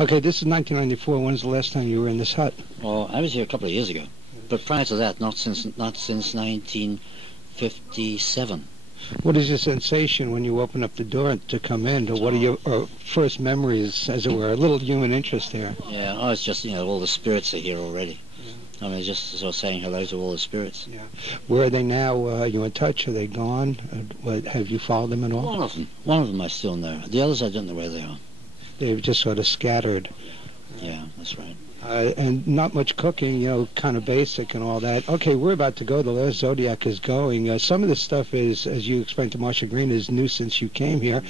Okay, this is 1994. When's the last time you were in this hut? Well, I was here a couple of years ago, but prior to that, not since 1957. What is your sensation when you open up the door to come in? Or what are your first memories, as it were? A little human interest there. Yeah, oh, it's just, all the spirits are here already. I mean, just sort of saying hello to all the spirits. Yeah. Where are they now? Are you in touch? Are they gone? Have you followed them at all? One of them. One of them I still know. The others I don't know where they are. They've just sort of scattered. Yeah, that's right. And not much cooking, kind of basic and all that. Okay, we're about to go. The last Zodiac is going. Some of this stuff is, as you explained to Marsha Green, is new since you came here.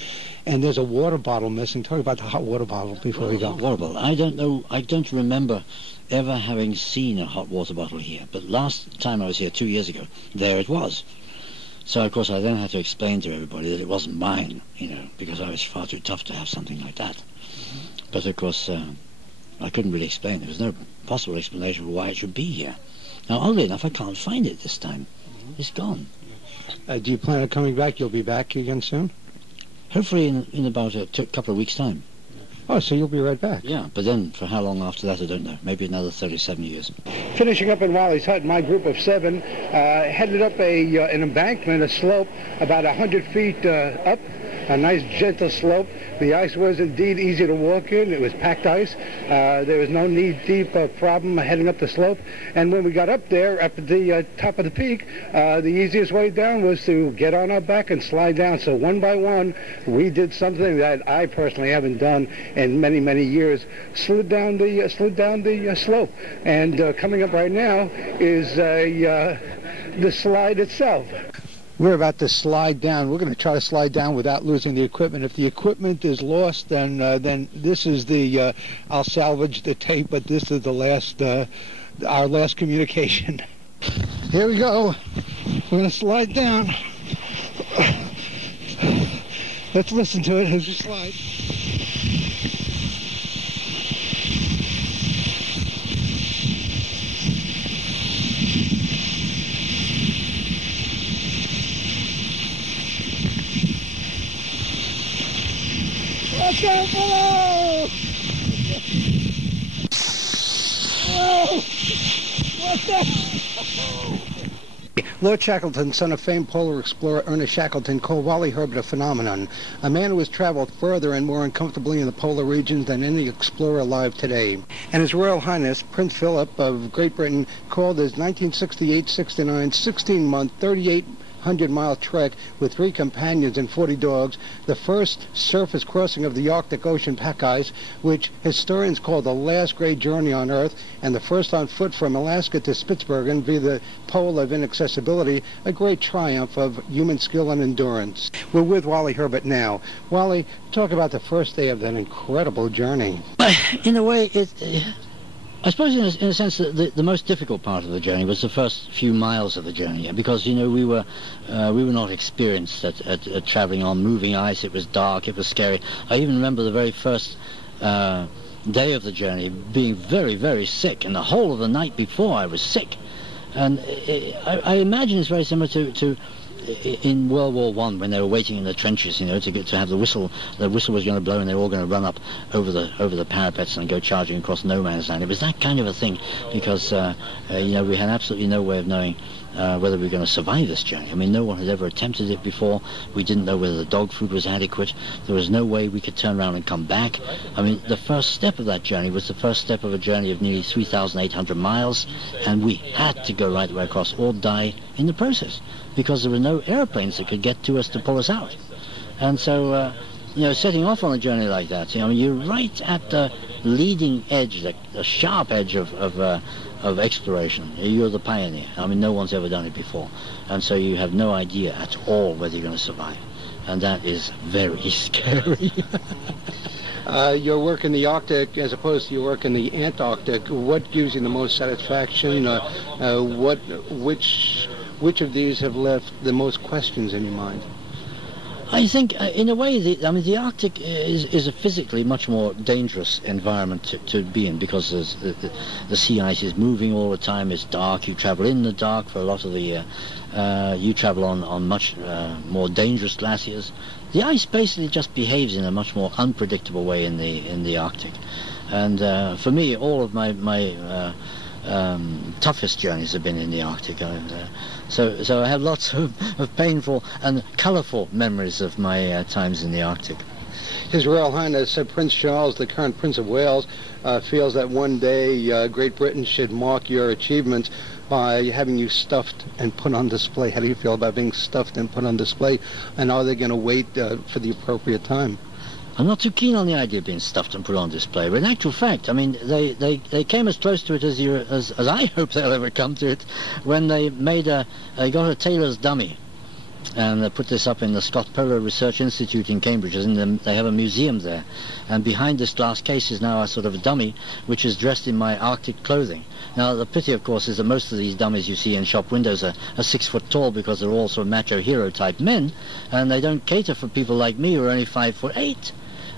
And there's a water bottle missing. Talk about the hot water bottle before we go. Water bottle. I don't know. I don't remember ever having seen a hot water bottle here. But last time I was here 2 years ago, there it was. So, of course, I then had to explain to everybody that it wasn't mine, because I was far too tough to have something like that. But, of course, I couldn't really explain. There was no possible explanation for why it should be here. Now, oddly enough, I can't find it this time. It's gone. Do you plan on coming back? You'll be back again soon? Hopefully in about a couple of weeks' time. Oh, so you'll be right back. Yeah, but then for how long after that, I don't know. Maybe another 37 years. Finishing up in Wally's hut, my group of 7 headed up an embankment, a slope about 100 feet up, a nice gentle slope. The ice was indeed easy to walk in. It was packed ice. There was no knee-deep problem heading up the slope. And when we got up there, up at the top of the peak, the easiest way down was to get on our back and slide down. So one by one, we did something that I personally haven't done in many, many years. Slid down the slope. And coming up right now is the slide itself. We're about to slide down. We're going to try to slide down without losing the equipment. If the equipment is lost, then this is the I'll salvage the tape, but this is the last our last communication. Here we go. We're going to slide down. Let's listen to it as we slide. Watch out below! Whoa! What the? Lord Shackleton, son of famed polar explorer Ernest Shackleton, called Wally Herbert a phenomenon, a man who has traveled further and more uncomfortably in the polar regions than any explorer alive today. And His Royal Highness, Prince Philip of Great Britain, called his 1968-69 16-month, 3,800-mile trek with 3 companions and 40 dogs, the first surface crossing of the Arctic Ocean pack ice, which historians call the last great journey on Earth, and the first on foot from Alaska to Spitsbergen via the pole of inaccessibility, a great triumph of human skill and endurance. We're with Wally Herbert now. Wally, talk about the first day of that incredible journey. In a way, I suppose in a sense that the most difficult part of the journey was the first few miles of the journey, because we were not experienced at traveling on moving ice. It was dark, it was scary. I even remember the very first day of the journey being very, very sick, and the whole of the night before I was sick. And I imagine it's very similar to in World War I, when they were waiting in the trenches, to have the whistle was going to blow and they were all going to run up over the parapets and go charging across no man's land. It was that kind of a thing, because we had absolutely no way of knowing whether we were going to survive this journey. I mean, no one had ever attempted it before. We didn't know whether the dog food was adequate. There was no way we could turn around and come back. I mean, the first step of that journey was the first step of a journey of nearly 3,800 miles, and we had to go right the way across or die in the process, because there were no airplanes that could get to us to pull us out. And so, setting off on a journey like that, you're right at the leading edge, the sharp edge of exploration. You're the pioneer. I mean, no one's ever done it before. And so you have no idea at all whether you're going to survive. And that is very scary. Your work in the Arctic as opposed to your work in the Antarctic, what gives you the most satisfaction? Which of these have left the most questions in your mind? I think, in a way, the Arctic is a physically much more dangerous environment to be in, because the sea ice is moving all the time. It's dark. You travel in the dark for a lot of the year. You travel on much more dangerous glaciers. The ice basically just behaves in a much more unpredictable way in the Arctic. And for me, all of my toughest journeys have been in the Arctic. So I have lots of painful and colourful memories of my times in the Arctic. His Royal Highness Prince Charles, the current Prince of Wales, feels that one day Great Britain should mark your achievements by having you stuffed and put on display. How do you feel about being stuffed and put on display? And are they going to wait for the appropriate time? I'm not too keen on the idea of being stuffed and put on display, but in actual fact, I mean, they came as close to it as I hope they'll ever come to it, when they got a tailor's dummy, and they put this up in the Scott Polar Research Institute in Cambridge. They have a museum there, and behind this glass case is now a sort of a dummy which is dressed in my Arctic clothing. Now, the pity, of course, is that most of these dummies you see in shop windows are 6 foot tall, because they're all sort of macho hero type men, and they don't cater for people like me who are only 5'8".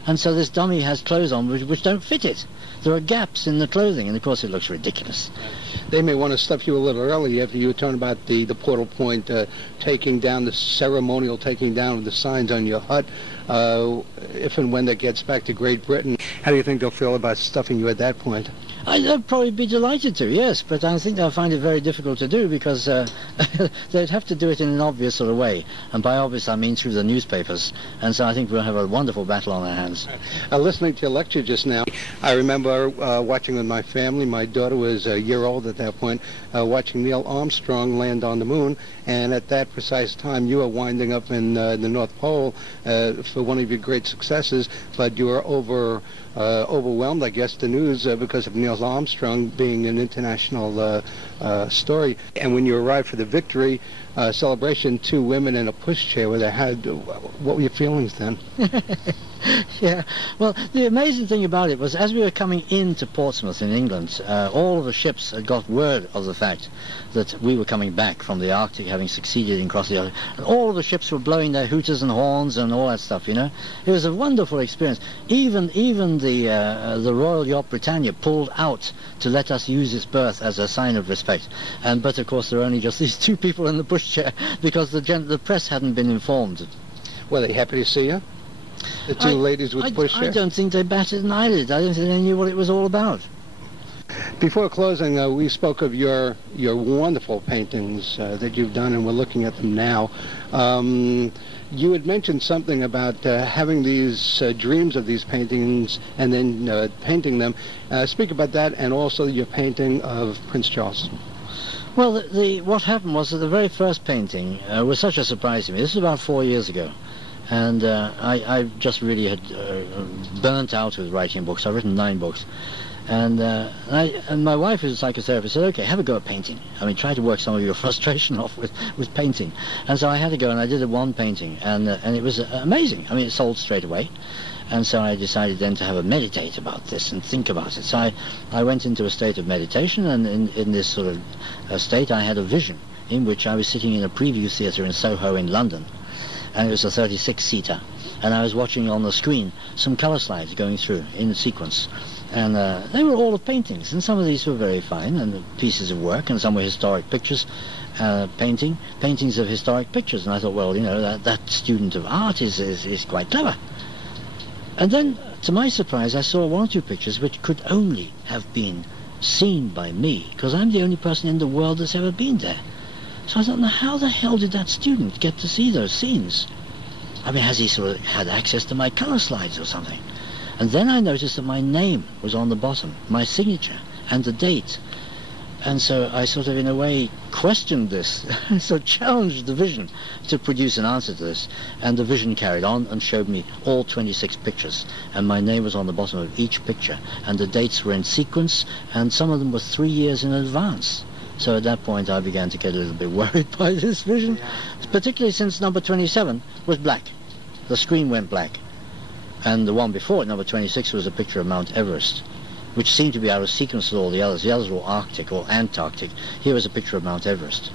And so this dummy has clothes on which don't fit it. There are gaps in the clothing, and of course it looks ridiculous. They may want to stuff you a little early after you turn about the portal point, taking down the ceremonial taking down of the signs on your hut, if and when that gets back to Great Britain. How do you think they'll feel about stuffing you at that point? I'd probably be delighted to, yes, but I think they'll find it very difficult to do, because they'd have to do it in an obvious sort of way. And by obvious, I mean through the newspapers. And so I think we'll have a wonderful battle on our hands. Listening to your lecture just now, I remember watching with my family. My daughter was a year old at that point, watching Neil Armstrong land on the moon. And at that precise time, you were winding up in the North Pole for one of your great successes, but you were overwhelmed, I guess, the news because of Neil Armstrong being an international story. And when you arrived for the victory celebration, 2 women in a pushchair with their head, what were your feelings then? Yeah, well, the amazing thing about it was, as we were coming into Portsmouth in England, all of the ships had got word of the fact that we were coming back from the Arctic, having succeeded in crossing the Arctic. And all of the ships were blowing their hooters and horns and all that stuff, you know. It was a wonderful experience. Even the Royal Yacht Britannia pulled out to let us use its berth as a sign of respect. But of course there were only just these 2 people in the pushchair, because the press hadn't been informed. Were they happy to see you? The 2 ladies with pushchair? I don't think they batted an eyelid. I don't think they knew what it was all about. Before closing, we spoke of your wonderful paintings that you've done, and we're looking at them now. You had mentioned something about having these dreams of these paintings and then painting them. Speak about that, and also your painting of Prince Charles. Well, what happened was that the very first painting was such a surprise to me. This was about 4 years ago. And I just really had burnt out with writing books. I've written 9 books. And my wife, who's a psychotherapist, said, okay, have a go at painting. I mean, try to work some of your frustration off with painting. And so I had to go, and I did one painting, and it was amazing. I mean, it sold straight away. And so I decided then to have a meditate about this and think about it. So I went into a state of meditation, and in this sort of state I had a vision in which I was sitting in a preview theatre in Soho in London. And it was a 36-seater, and I was watching on the screen some colour slides going through in sequence, and they were all of paintings, and some of these were very fine and pieces of work, and some were historic pictures, paintings of historic pictures. And I thought, well, you know, that student of art is quite clever. And then, to my surprise, I saw 1 or 2 pictures which could only have been seen by me, because I'm the only person in the world that's ever been there. So I thought, now how the hell did that student get to see those scenes? I mean, has he sort of had access to my colour slides or something? And then I noticed that my name was on the bottom, my signature, and the date. And so I sort of, in a way, questioned this, so challenged the vision to produce an answer to this. And the vision carried on and showed me all 26 pictures. And my name was on the bottom of each picture. And the dates were in sequence, and some of them were 3 years in advance. So at that point I began to get a little bit worried by this vision, particularly since number 27 was black. The screen went black. And the one before it, number 26, was a picture of Mount Everest, which seemed to be out of sequence with all the others. The others were Arctic or Antarctic. Here was a picture of Mount Everest.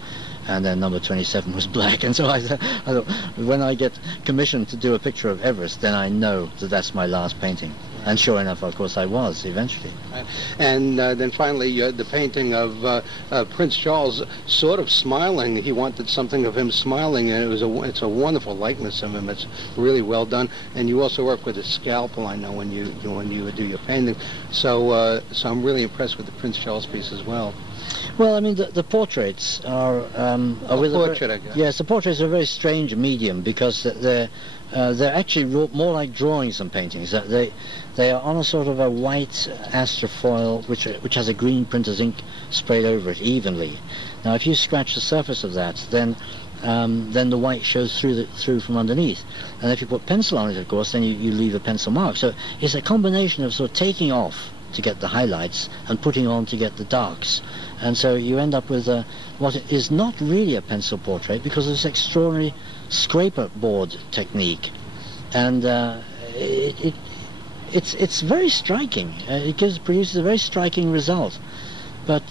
and then number 27 was black. And so I thought, when I get commissioned to do a picture of Everest, then I know that that's my last painting. And sure enough, of course, I was eventually. Right. And then finally, the painting of Prince Charles, sort of smiling. He wanted something of him smiling, and it's a wonderful likeness of him. It's really well done. And you also work with a scalpel, I know, when you do your painting. So I'm really impressed with the Prince Charles piece as well. Well, I mean, the portraits are with portrait, I guess. Yes, the portraits are a very strange medium because they're actually more like drawings than paintings. They are on a sort of a white astrofoil which has a green printer's ink sprayed over it evenly. Now, if you scratch the surface of that, then the white shows through from underneath. And if you put pencil on it, of course, then you leave a pencil mark. So it's a combination of sort of taking off to get the highlights and putting on to get the darks. And so you end up with what is not really a pencil portrait because of this extraordinary scraper board technique. And it's very striking. It produces a very striking result. But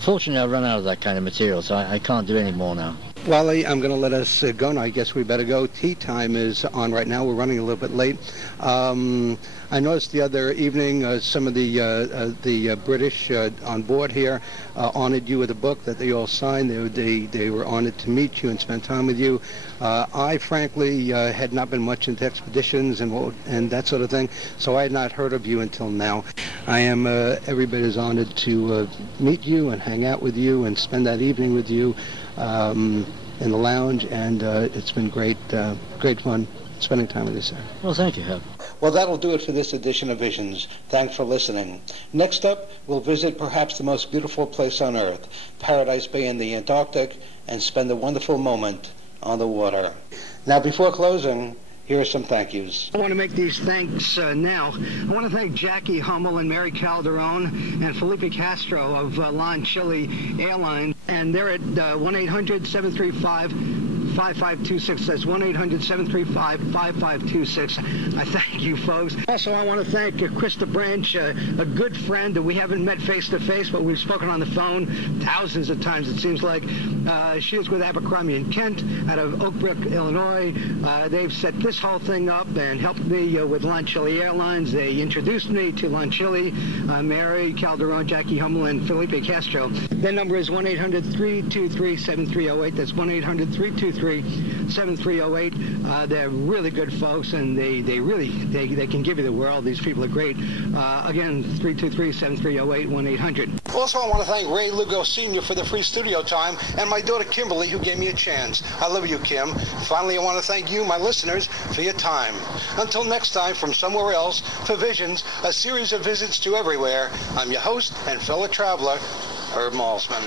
fortunately I've run out of that kind of material, so I can't do any more now. Wally, I'm going to let us go now. I guess we better go. Tea time is on right now. We're running a little bit late. I noticed the other evening some of the British on board here honored you with a book that they all signed. They were honored to meet you and spend time with you. I frankly had not been much into expeditions and that sort of thing, so I had not heard of you until now. I am every bit as honored to meet you and hang out with you and spend that evening with you in the lounge, and it's been great fun spending time with you, sir. Well, thank you, Herb. Well, that'll do it for this edition of Visions. Thanks for listening. Next up, we'll visit perhaps the most beautiful place on Earth, Paradise Bay in the Antarctic, and spend a wonderful moment on the water. Now, before closing, here are some thank yous. I want to make these thanks now. I want to thank Jackie Hummel and Mary Calderon and Felipe Castro of Lon Chile Airlines. And they're at 1-800-735-5526. That's 1-800-735-5526. I thank you, folks. Also, I want to thank Krista Branch, a good friend that we haven't met face-to-face, but we've spoken on the phone thousands of times, it seems like. She is with Abercrombie & Kent out of Oak Brook, Illinois. They've set this whole thing up and helped me with Lon Chile Airlines. They introduced me to Lon Chile, Mary Calderon, Jackie Hummel, and Felipe Castro. Their number is 1-800-323-7308. That's 1-800-323-7308. They're really good folks, and they can give you the world. These people are great. Again, 323-7308, 1-800. Also, I want to thank Ray Lugo Sr. for the free studio time, and my daughter Kimberly, who gave me a chance. I love you, Kim. Finally, I want to thank you, my listeners, for your time. Until next time, from somewhere else, for Visions, a series of visits to everywhere, I'm your host and fellow traveler, Herb Malsman.